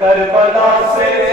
کربلا سے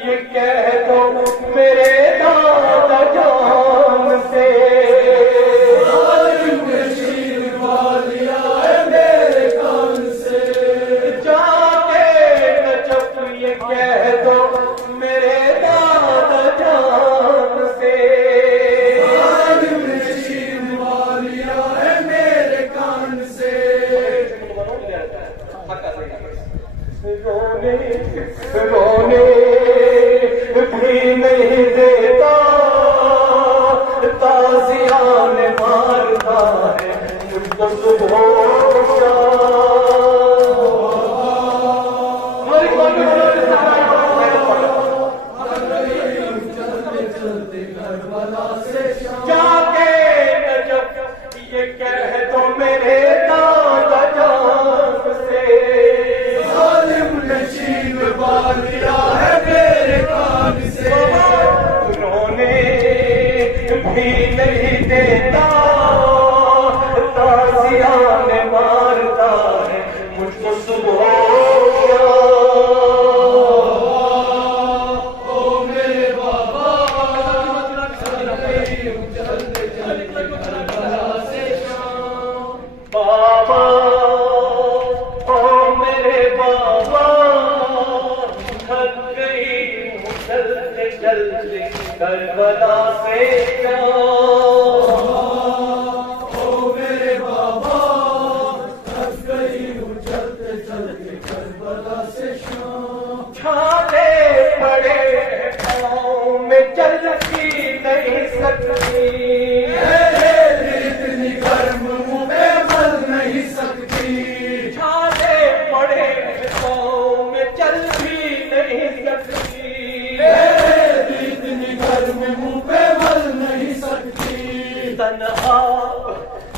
یہ کہہ دو میرے دادا جان سے میرے کان سے جا کے نجف یہ کہہ دو میرے دادا جان سے میرے کان سے رونے بھی نہیں دیتا تازیان مارتا ہے مجھ کو صبح جا کے نجف یہ کہہ دو میرے دادا جان سے ہے میرے کان سے رونے بھی نہیں دیتا تازیان مارتا ہے مجھ کو صبح میرے بابا بابا میرے بابا جلدی کربلا سے میرے بابا تھک گئی ہوں چلتے چلتے کربلا سے چھالے پڑے پاؤں میں چلتی نہیں سکتی اتنی گرم منہ میں مل نہیں سکتی چھالے پڑے پاؤں میں چلتی نہیں سکتی تنہا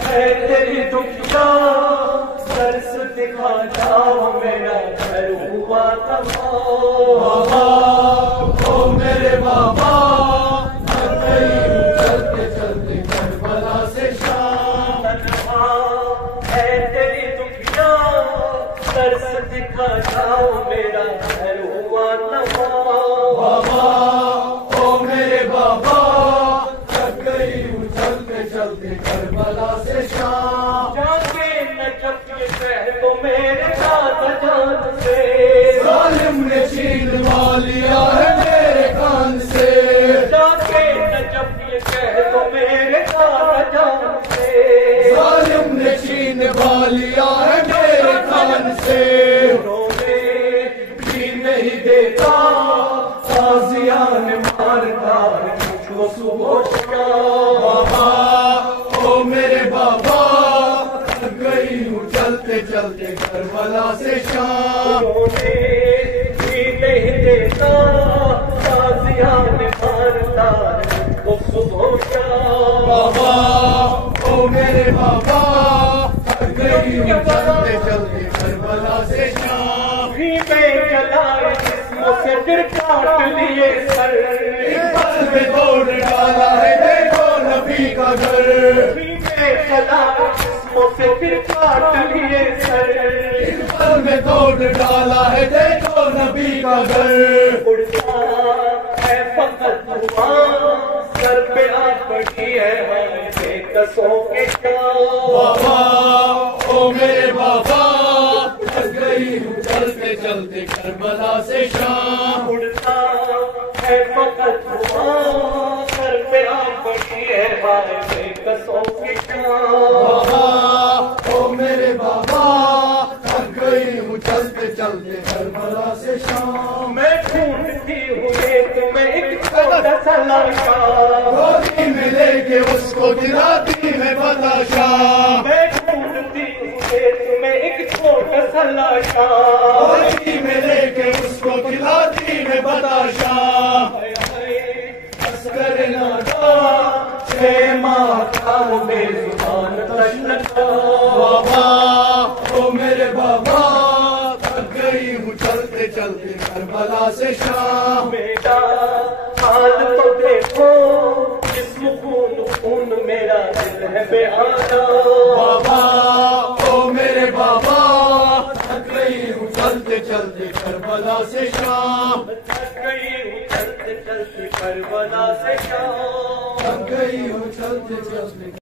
ہے تیری دکھیا سرس دکھا جاؤ میرا گھر ہوا تمام میرے بابا چلتے چلتے کربلا سے شام تنہا ہے تیری دکھیا سرس دکھا جاؤ میرا گھر ہوا تمام میرے بابا چلتے کربلا سے شام جا کے نجف یہ کہہ دو میرے دادا جان سے ظالم نے چھین لیا ہے میرے کان سے جا کے نجف یہ کہہ دو میرے دادا جان سے ظالم نے چھین لیا ہے میرے کان سے رونے بھی نہیں دیتا تازیان مارتا ہے مجھ کو صبح میرے بابا گئی ہوں چلتے چلتے کربلا سے شام رونے بھی نہیں دیتا تازیان مارتا ہے مجھ کو صبح بابا میرے بابا گئی ہوں چلتے چلتے کربلا کربلا سے شام بھی میں جلائے جسموں سے پھر کاٹ لیے سر پل میں توڑ ڈالا ہے دیکھو نبی کا گھر بھی میں جلائے جسموں سے پھر کاٹ لیے سر پل میں توڑ ڈالا ہے دیکھو نبی کا گھر اڑتا ہے فقط دعا سر پہ آ پڑی ہے ہمارے دسوں کے بابا او میرے بابا پھنس گئی ہوں چلتے چلتے کربلا سے شام اڑتا ہے فقط دعا سر پہ آ پڑی ہے ہمارے دسوں کے بابا او میرے بابا تھک گئی ہوں چلتے چلتے کربلا سے شام میں ڈھونڈتی ہوئے تمہیں ایک چھوٹا سا لڑکا گودی میں لے کے اس کو دلاتی ہے بتاشا میں ڈھونڈتی ہوئے تمہیں ایک چھوٹا سا لڑکا گودی میں لے کے اس کو دلاتی ہے بتاشا عسکر نادا چھ ماہ کا بے زبان تشنکا بابا او میرے بابا تھک گئی ہوں چلتے چلتے کربلا سے شام بیٹا حال تو دیکھو جسم خون خون میرا دل ہے بے آنا بابا او میرے بابا تھک گئی ہوں چلتے چلتے کربلا سے شام تھک گئی ہوں چلتے چلتے کربلا سے شام تھک گئی ہوں چلتے چلتے